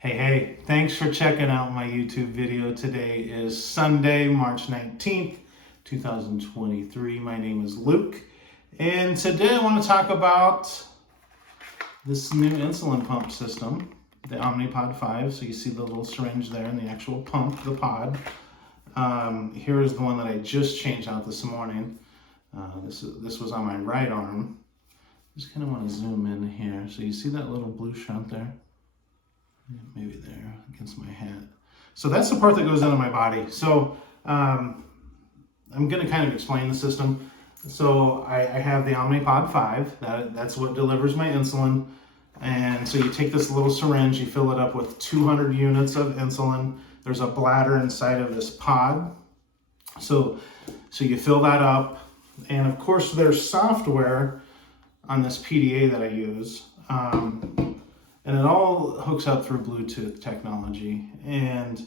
Hey, thanks for checking out my YouTube video. Today is Sunday, March 19th, 2023. My name is Luke, and today I want to talk about this new insulin pump system, the Omnipod 5. So you see the little syringe there and the actual pump, the pod. Here is the one that I just changed out this morning. This was on my right arm. Just kind of want to zoom in here. So you see that little blue shunt there? Maybe there against my hat. So that's the part that goes into my body. So I'm going to kind of explain the system. So I have the Omnipod 5. That's what delivers my insulin. And so you take this little syringe, you fill it up with 200 units of insulin. There's a bladder inside of this pod. So you fill that up. And of course there's software on this PDA that I use. And it all hooks up through Bluetooth technology. And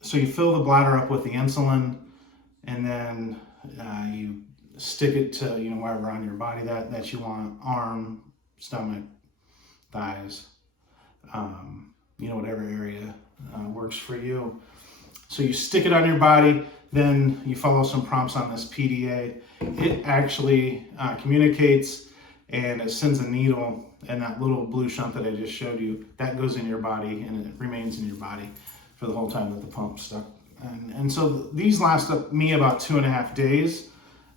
so you fill the bladder up with the insulin, and then you stick it to wherever on your body that you want, arm, stomach, thighs, whatever area works for you. So you stick it on your body, then you follow some prompts on this PDA. It actually communicates, and it sends a needle, and that little blue shunt that I just showed you, that goes in your body, and it remains in your body for the whole time that the pump's stuck. And so these last me about 2.5 days,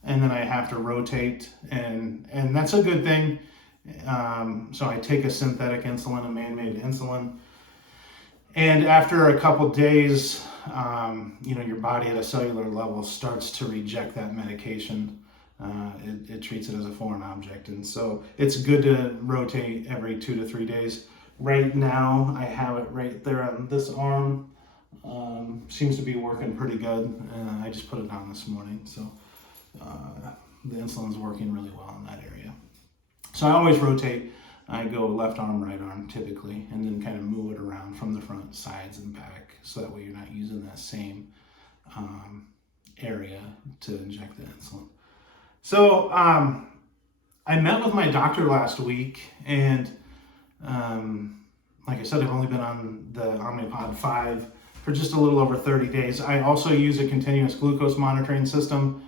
and then I have to rotate, and that's a good thing. So I take a synthetic insulin, a man-made insulin, and after a couple days, your body at a cellular level starts to reject that medication. It treats it as a foreign object, and so it's good to rotate every 2 to 3 days. Right now, I have it right there on this arm. Seems to be working pretty good. I just put it on this morning, so the insulin's working really well in that area. So I always rotate. I go left arm, right arm typically, and then kind of move it around from the front, sides, and back, so that way you're not using that same area to inject the insulin. So I met with my doctor last week, and like I said, I've only been on the Omnipod 5 for just a little over 30 days. I also use a continuous glucose monitoring system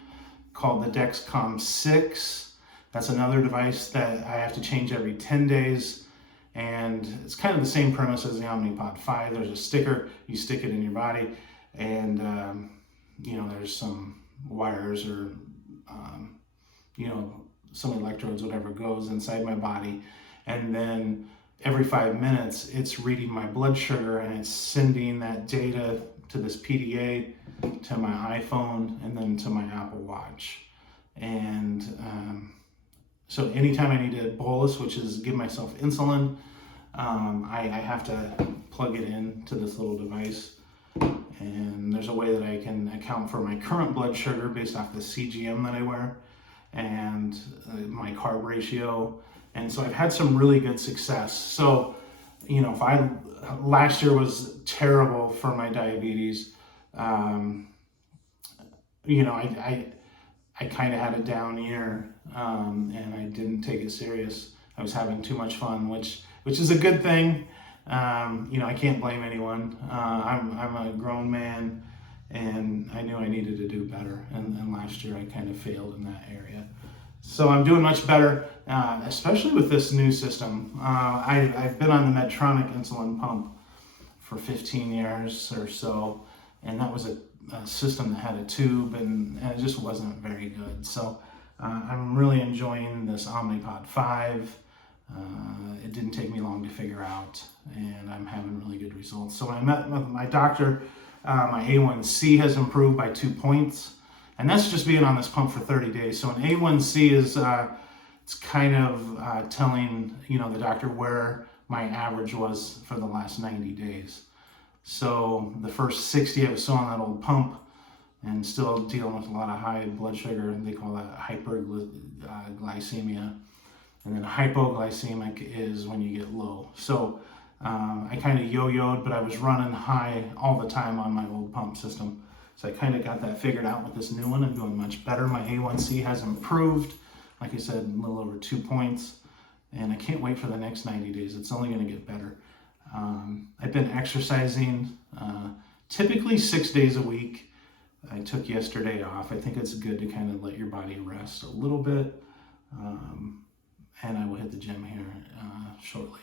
called the Dexcom 6. That's another device that I have to change every 10 days. And it's kind of the same premise as the Omnipod 5. There's a sticker, you stick it in your body, and there's some wires or some electrodes, whatever goes inside my body. And then every 5 minutes, it's reading my blood sugar, and it's sending that data to this PDA, to my iPhone, and then to my Apple Watch. And so anytime I need to bolus, which is give myself insulin, I have to plug it in to this little device. And there's a way that I can account for my current blood sugar based off the CGM that I wear, and my carb ratio. And so I've had some really good success. So, last year was terrible for my diabetes. I kind of had a down year, and I didn't take it serious. I was having too much fun, which is a good thing. I can't blame anyone. I'm a grown man, and I knew I needed to do better. And last year I kind of failed in that area. So I'm doing much better, especially with this new system. I've been on the Medtronic insulin pump for 15 years or so, and that was a system that had a tube, and it just wasn't very good. So I'm really enjoying this Omnipod 5. It didn't take me long to figure out, and I'm having really good results. So when I met with my doctor, my A1C has improved by 2 points, and that's just being on this pump for 30 days. So an A1C is it's kind of telling the doctor where my average was for the last 90 days. So the first 60 I was still on that old pump and still dealing with a lot of high blood sugar, and they call that hyperglycemia. And then hypoglycemic is when you get low. So I kind of yo-yoed, but I was running high all the time on my old pump system. So I kind of got that figured out with this new one. I'm doing much better. My A1C has improved, like I said, a little over 2 points. And I can't wait for the next 90 days. It's only going to get better. I've been exercising typically 6 days a week. I took yesterday off. I think it's good to kind of let your body rest a little bit. And I will hit the gym here shortly.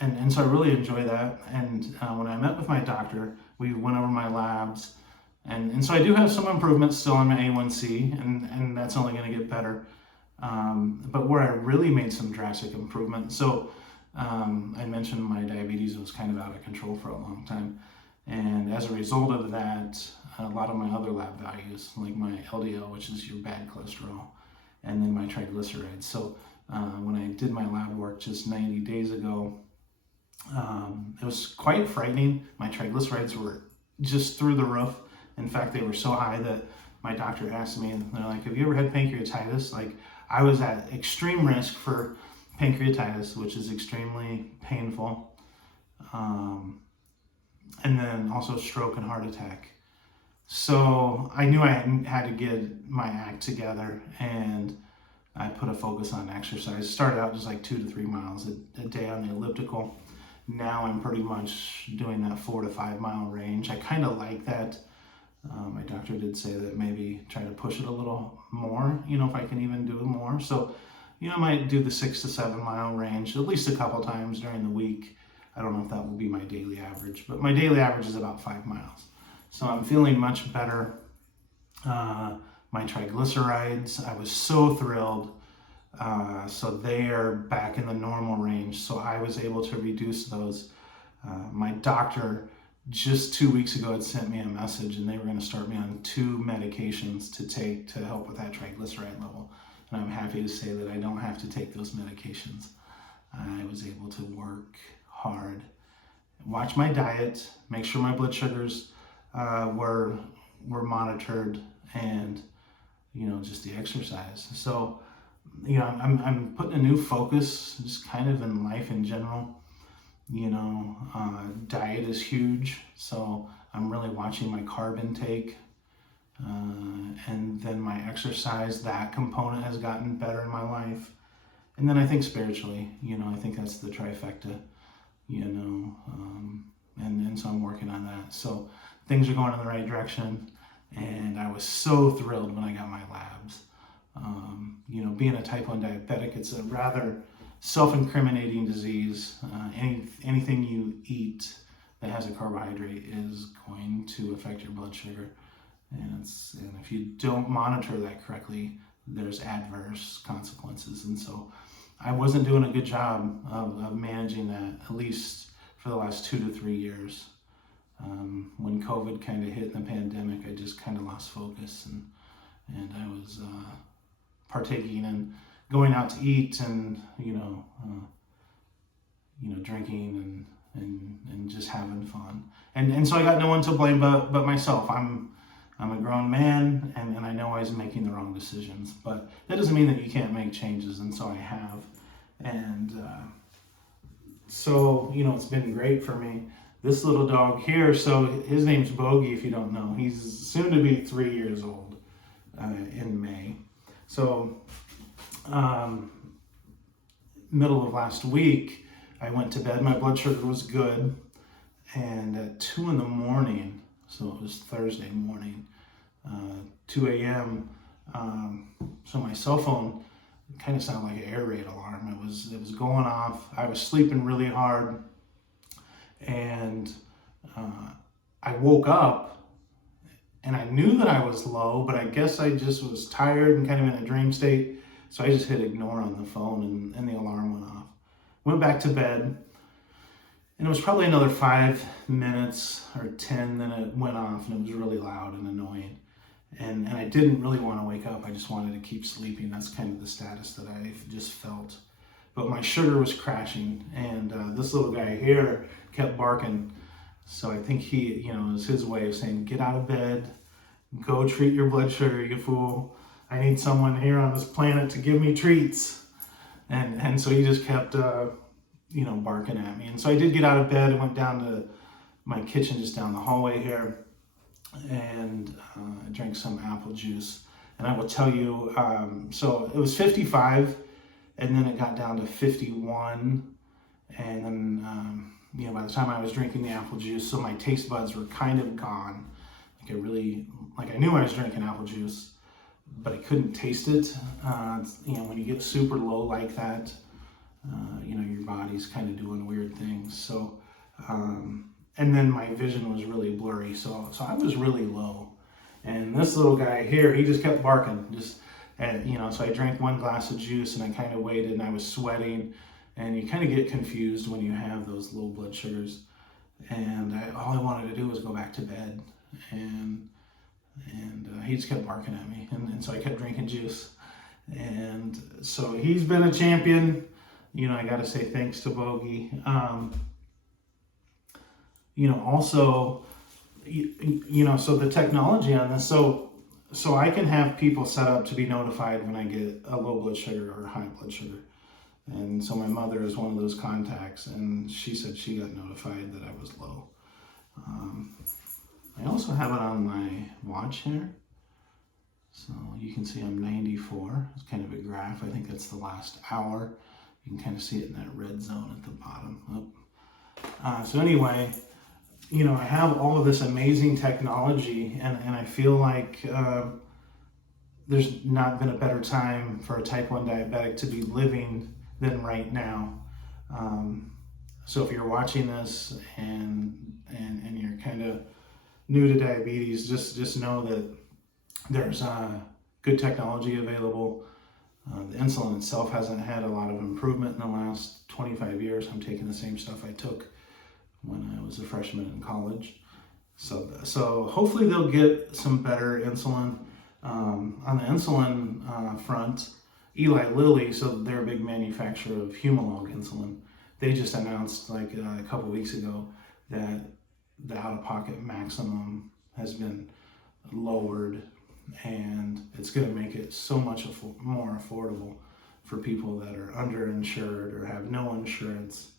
And so I really enjoy that. And when I met with my doctor, we went over my labs. And so I do have some improvements still on my A1C, and that's only going to get better. But where I really made some drastic improvement, so I mentioned my diabetes was kind of out of control for a long time. And as a result of that, a lot of my other lab values, like my LDL, which is your bad cholesterol, and then my triglycerides. So when I did my lab work just 90 days ago, it was quite frightening. My triglycerides were just through the roof. In fact, they were so high that my doctor asked me, and they're like, have you ever had pancreatitis? Like, I was at extreme risk for pancreatitis, which is extremely painful. And then also stroke and heart attack. So I knew I had to get my act together, and I put a focus on exercise. Started out just like 2 to 3 miles a day on the elliptical. Now I'm pretty much doing that 4 to 5 mile range. I kind of like that. My doctor did say that maybe try to push it a little more, if I can even do it more. So, I might do the 6 to 7 mile range at least a couple times during the week. I don't know if that will be my daily average, but my daily average is about 5 miles. So I'm feeling much better. My triglycerides, I was so thrilled. So they are back in the normal range. So I was able to reduce those. My doctor just 2 weeks ago had sent me a message, and they were going to start me on 2 medications to take to help with that triglyceride level. And I'm happy to say that I don't have to take those medications. I was able to work hard, watch my diet, make sure my blood sugars were monitored, and just the exercise. So I'm putting a new focus just kind of in life in general. Diet is huge, so I'm really watching my carb intake, and then my exercise. That component has gotten better in my life. And then I think spiritually, I think that's the trifecta, and so I'm working on that. So things are going in the right direction, and I was so thrilled when I got my labs. Being a type 1 diabetic, it's a rather self-incriminating disease. Anything you eat that has a carbohydrate is going to affect your blood sugar. And if you don't monitor that correctly, there's adverse consequences. And so I wasn't doing a good job of managing that, at least for the last 2 to 3 years. When COVID kind of hit in the pandemic, I just kind of lost focus, and I was partaking in going out to eat and drinking and just having fun. And so I got no one to blame but myself. I'm a grown man, and I know I was making the wrong decisions, but that doesn't mean that you can't make changes, and so I have. And so it's been great for me. This little dog here, so his name's Bogey, if you don't know. He's soon to be 3 years old in May. So middle of last week, I went to bed. My blood sugar was good, and at 2 in the morning, so it was Thursday morning, 2 a.m., so my cell phone kind of sounded like an air raid alarm. It was going off. I was sleeping really hard, and I woke up, and I knew that I was low, but I guess I just was tired and kind of in a dream state, so I just hit ignore on the phone, and the alarm went off. Went back to bed, and it was probably another 5 minutes or 10, then it went off, and it was really loud and annoying. And I didn't really want to wake up. I just wanted to keep sleeping. That's kind of the status that I just felt. But my sugar was crashing, and this little guy here kept barking. So I think he, it was his way of saying, get out of bed, go treat your blood sugar, you fool. I need someone here on this planet to give me treats. And so he just kept, barking at me. And so I did get out of bed and went down to my kitchen just down the hallway here, and I drank some apple juice. And I will tell you, so it was 55, and then it got down to 51, And then, by the time I was drinking the apple juice, so my taste buds were kind of gone. I knew I was drinking apple juice, but I couldn't taste it. When you get super low like that, your body's kind of doing weird things. So, and then my vision was really blurry. So I was really low. And this little guy here, he just kept barking. So I drank one glass of juice and I kind of waited and I was sweating. And you kind of get confused when you have those low blood sugars. And all I wanted to do was go back to bed. And he just kept barking at me. And so I kept drinking juice. And so he's been a champion. I got to say thanks to Bogey. Also, so the technology on this, so I can have people set up to be notified when I get a low blood sugar or high blood sugar. And so my mother is one of those contacts, and she said she got notified that I was low. I also have it on my watch here. So you can see I'm 94. It's kind of a graph. I think that's the last hour. You can kind of see it in that red zone at the bottom. So anyway, I have all of this amazing technology, and I feel like there's not been a better time for a type 1 diabetic to be living than right now. So if you're watching this and you're kind of new to diabetes, just know that there's good technology available. The insulin itself hasn't had a lot of improvement in the last 25 years. I'm taking the same stuff I took when I was a freshman in college. So hopefully they'll get some better insulin. On the insulin front, Eli Lilly, so they're a big manufacturer of Humalog insulin. They just announced a couple weeks ago that the out-of-pocket maximum has been lowered, and it's going to make it so much more affordable for people that are underinsured or have no insurance.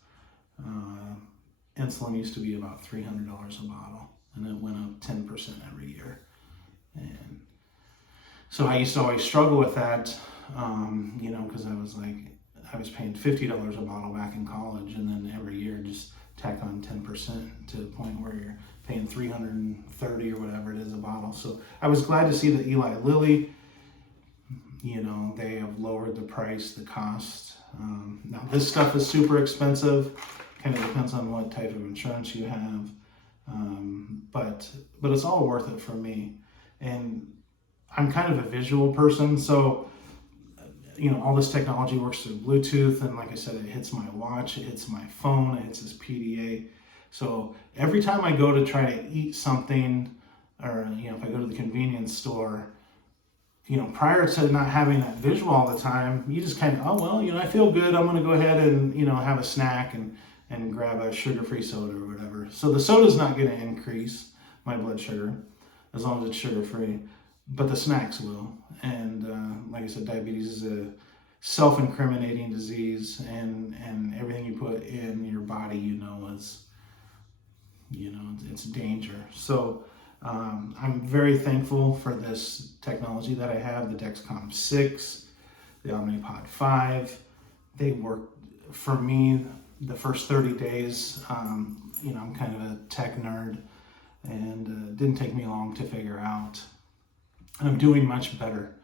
Insulin used to be about $300 a bottle, and it went up 10% every year. And so I used to always struggle with that, because I was paying $50 a bottle back in college, and then every year just tack on 10% to the point where you're paying $330 or whatever it is a bottle. So I was glad to see that Eli Lilly, they have lowered the price, the cost. Now this stuff is super expensive. Kind of depends on what type of insurance you have, but it's all worth it for me. And I'm kind of a visual person, so all this technology works through Bluetooth, and like I said, it hits my watch, it hits my phone, it hits this PDA. So every time I go to try to eat something, or if I go to the convenience store, prior to not having that visual all the time, you just kind of, I feel good, I'm going to go ahead and have a snack and grab a sugar-free soda or whatever. So the soda's not going to increase my blood sugar as long as it's sugar-free, but the snacks will. And like I said, diabetes is a self-incriminating disease, and everything you put in your body, is, it's danger. So I'm very thankful for this technology that I have, the Dexcom 6, the Omnipod 5. They worked for me the first 30 days. I'm kind of a tech nerd, and it didn't take me long to figure out. I'm doing much better.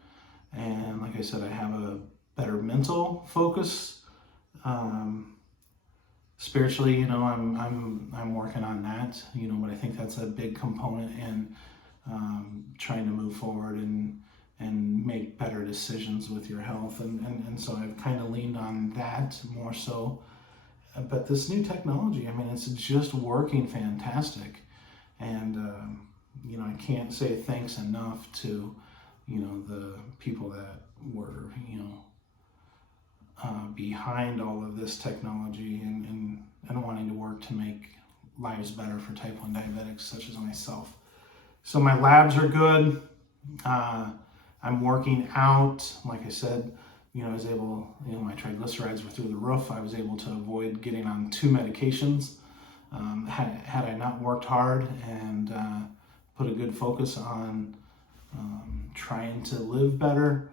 And like I said, I have a better mental focus. Spiritually, I'm working on that, but I think that's a big component in trying to move forward and make better decisions with your health. And so I've kind of leaned on that more so. But this new technology, it's just working fantastic. And, I can't say thanks enough to, the people that were, behind all of this technology and wanting to work to make lives better for type 1 diabetics such as myself. So my labs are good. I'm working out. Like I said, I was able, my triglycerides were through the roof. I was able to avoid getting on 2 medications. Had I not worked hard and put a good focus on trying to live better,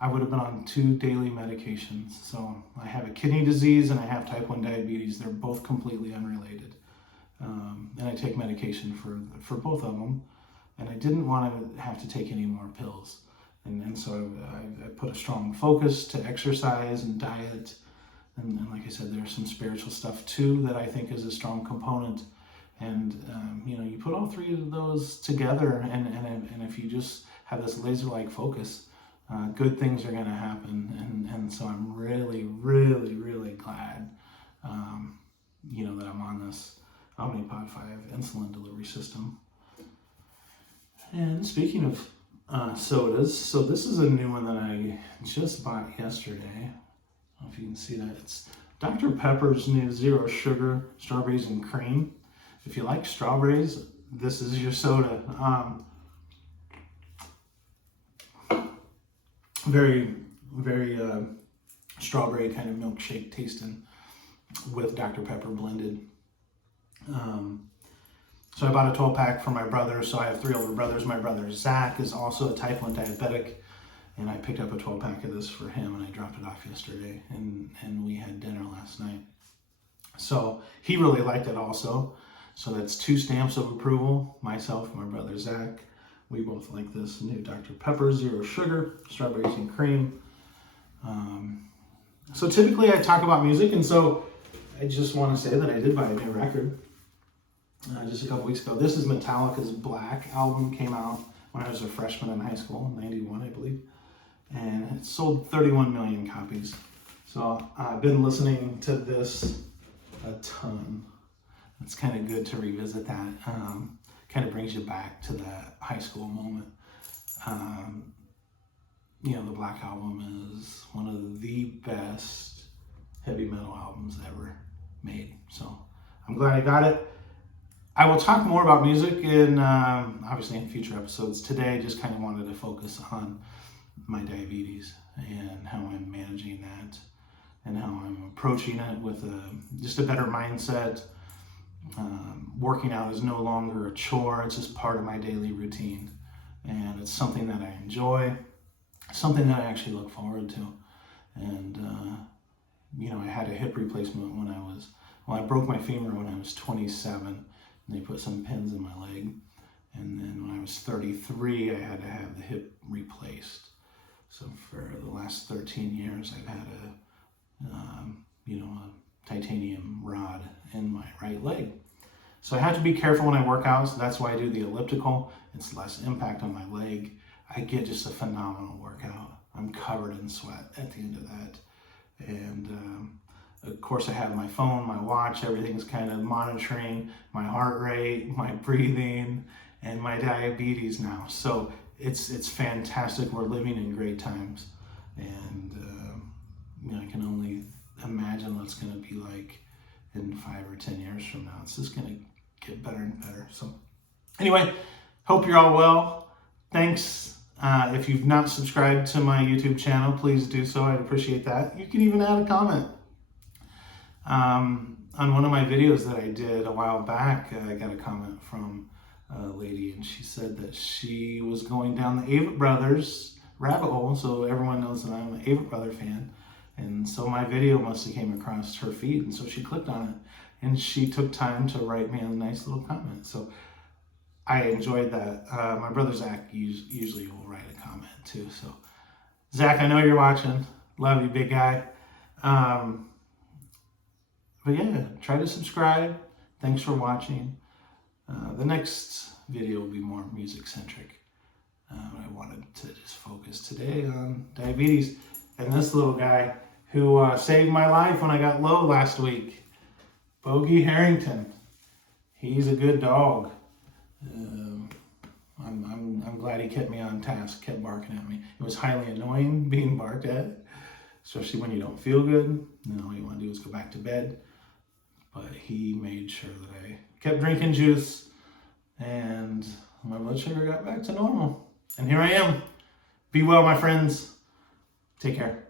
I would have been on 2 daily medications. So I have a kidney disease and I have type 1 diabetes. They're both completely unrelated. And I take medication for both of them. And I didn't want to have to take any more pills. And so I put a strong focus to exercise and diet. And like I said, there's some spiritual stuff too that I think is a strong component. And you put all 3 of those together, and if you just have this laser-like focus, good things are going to happen. And so I'm really, really, really glad, that I'm on this Omnipod 5 insulin delivery system. And speaking of sodas, so this is a new one that I just bought yesterday. I don't know if you can see that. It's Dr. Pepper's new Zero Sugar Strawberries and Cream. If you like strawberries, this is your soda. Very, very strawberry kind of milkshake tasting with Dr. Pepper blended. So I bought a 12-pack for my brother. So I have 3 older brothers. My brother Zach is also a type 1 diabetic, and I picked up a 12-pack of this for him, and I dropped it off yesterday, and we had dinner last night. So he really liked it also. So that's 2 stamps of approval. Myself, my brother Zach, we both like this new Dr. Pepper Zero Sugar Strawberries and Cream. So typically I talk about music, and so I just want to say that I did buy a new record just a couple weeks ago. This is Metallica's Black album. Came out when I was a freshman in high school, 91 I believe, and it sold 31 million copies. So I've been listening to this a ton. It's kind of good to revisit that. Kind of brings you back to that high school moment. The Black Album is one of the best heavy metal albums ever made. So I'm glad I got it. I will talk more about music obviously in future episodes. Today I just kind of wanted to focus on my diabetes and how I'm managing that and how I'm approaching it with just a better mindset. Working out is no longer a chore. It's just part of my daily routine, and it's something that I enjoy, something that I actually look forward to. And I had a hip replacement I broke my femur when I was 27, and they put some pins in my leg. And then when I was 33, I had to have the hip replaced. So for the last 13 years, I've had a titanium rod in my right leg. So I have to be careful when I work out, so that's why I do the elliptical. It's less impact on my leg. I get just a phenomenal workout. I'm covered in sweat at the end of that. And of course I have my phone, my watch, everything's kind of monitoring my heart rate, my breathing, and my diabetes now. So it's fantastic. We're living in great times. And I can only imagine what it's going to be like in 5 or 10 years from now. It's just going to get better and better. So anyway, hope you're all well. Thanks. If you've not subscribed to my YouTube channel, please do so. I'd appreciate that. You can even add a comment. On one of my videos that I did a while back, I got a comment from a lady, and she said that she was going down the Avett Brothers rabbit hole. So everyone knows that I'm an Avett Brother fan. And so my video must have came across her feed, and so she clicked on it, and she took time to write me a nice little comment. So I enjoyed that. My brother Zach usually will write a comment too. So Zach, I know you're watching. Love you, big guy. But yeah, try to subscribe. Thanks for watching. The next video will be more music centric. I wanted to just focus today on diabetes and this little guy who saved my life when I got low last week. Bogey Harrington. He's a good dog. I'm glad he kept me on task, kept barking at me. It was highly annoying being barked at, especially when you don't feel good. And all you want to do is go back to bed. But he made sure that I kept drinking juice, and my blood sugar got back to normal. And here I am. Be well, my friends. Take care.